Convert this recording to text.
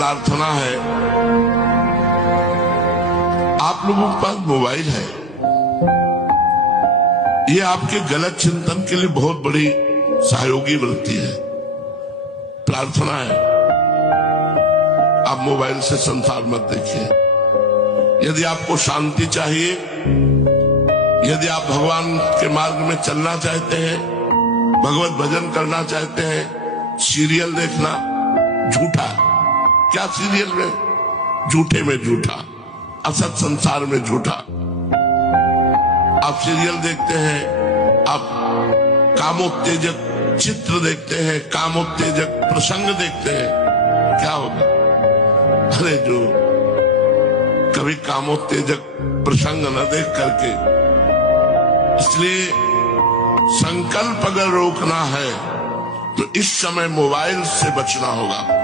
प्रार्थना है, आप लोगों के पास मोबाइल है, ये आपके गलत चिंतन के लिए बहुत बड़ी सहयोगी बनती है। प्रार्थना है, आप मोबाइल से संसार मत देखिए। यदि आपको शांति चाहिए, यदि आप भगवान के मार्ग में चलना चाहते हैं, भगवत भजन करना चाहते हैं, सीरियल देखना झूठा, क्या सीरियल में, झूठे में झूठा, असत संसार में झूठा। आप सीरियल देखते हैं, आप कामोत्तेजक चित्र देखते हैं, कामोत्तेजक प्रसंग देखते हैं, क्या होगा? अरे जो कभी कामोत्तेजक प्रसंग न देख करके, इसलिए संकल्प अगर रोकना है तो इस समय मोबाइल से बचना होगा।